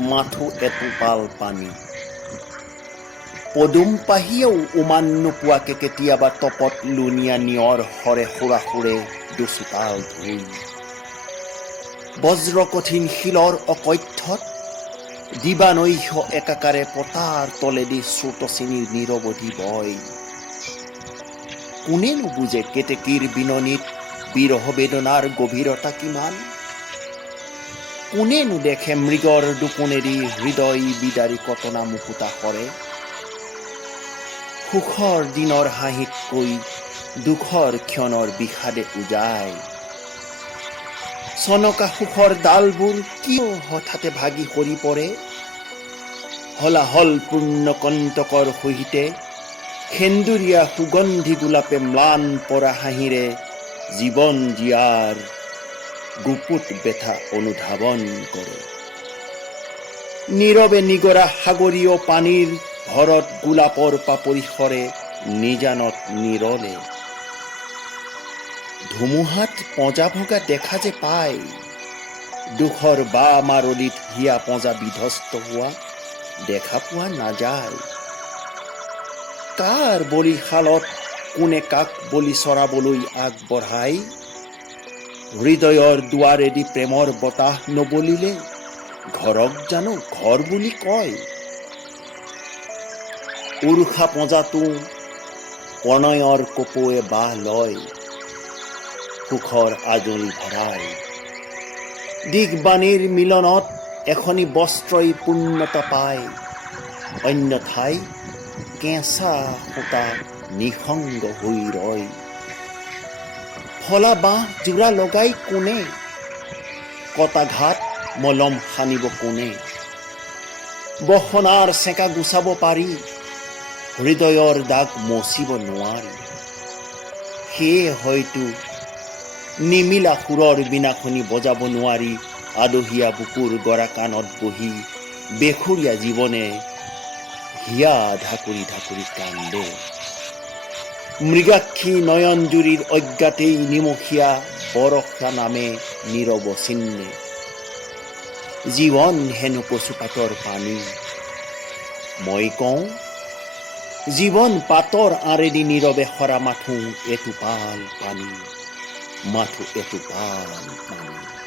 মাথো এটোপাল পানী। পদুম পাহিয়েও উমান নোপোৱাকে কেতিয়াবা তপত লুণীয়া নিয়ৰ সৰে সুৰাসুৰে দুচোতাল ধুই। বজ্ৰ কঠিন শিলৰ অকথ্যত দিবানৈশ একাকাৰে পতাৰ তলেদি স্ৰোতচিনীৰ নিৰৱধি বয়। কোনে নুবুজে কেতেকীৰ বিননিত বিৰহ বেদনাৰ গভীৰতা কিমান? কোনে নেদেখে মৃগৰ দুপনেদি হৃদয় বিদাৰি কটনা মুকুতা সৰে? সুখৰ দিনৰ হাঁহিতকৈ দুখৰ ক্ষণৰ বিষাদে উজায়। চনকা সুখৰ ডালবোৰ কিয় হঠাতে ভাগি সৰি পৰে? হলাহল পূৰ্ণ কণ্টকৰ সহিতে সেন্দুৰীয়া সুগন্ধি গোলাপে ম্লান পৰা হাঁহিৰে জীৱন জীয়াৰ গুপুত বেথা অনুধাৱন কৰে। নীৰৱে নিগৰা সাগৰীয় পানীৰ ভৰত গোলাপৰ পাপৰি সৰে নিজানত নিৰলে। ধুমুহাত পঁজা ভগা দেখা যে পায়, দুখৰ বা মাৰলিত হিয়া পঁজা বিধ্বস্ত হোৱা দেখা পোৱা নাযায়। কাৰ বলিশালত কোনে কাক বলি চৰাবলৈ আগবঢ়াই? হৃদয়ৰ দুৱাৰেদি প্ৰেমৰ বতাহ নবলিলে ঘৰক জানো ঘৰ বুলি কয়? উৰুষা পঁজাটো প্ৰণয়ৰ কপৌৱে বাহ লয়, সুখৰ আজলি ভৰাই। দিগবাণীৰ মিলনত এখনি বস্ত্ৰই পূৰ্ণতা পায়, অন্যথাই কেঁচা সূতা নিসংগ হৈ ৰয়। ফলা বাঁহ জোৰা লগাই কোনে? কটা ঘাট মলম সানিব কোনে? বসনাৰ চেকা গুচাব পাৰি, হৃদয়ৰ দাগ মচিব নোৱাৰি। সেয়ে হয়তো নিমিলা সুৰৰ বিনাখনি বজাব নোৱাৰি আদহীয়া বুকুৰ গৰা কাণত বহি বেখুৰীয়া জীৱনে হিয়া ঢাকুৰি ঢাকুৰি কান্দে। মৃগাক্ষী নয়নজুৰিৰ অজ্ঞাতেই নিমখীয়া বৰষা নামে নীৰৱ চিহ্নে। জীৱন হেনো কচুপাতৰ পানী। মই কওঁ জীৱন পাতৰ আঁৰেদি নীৰৱে সৰা মাথো এটোপাল পানী, মাথো এটোপাল পানী।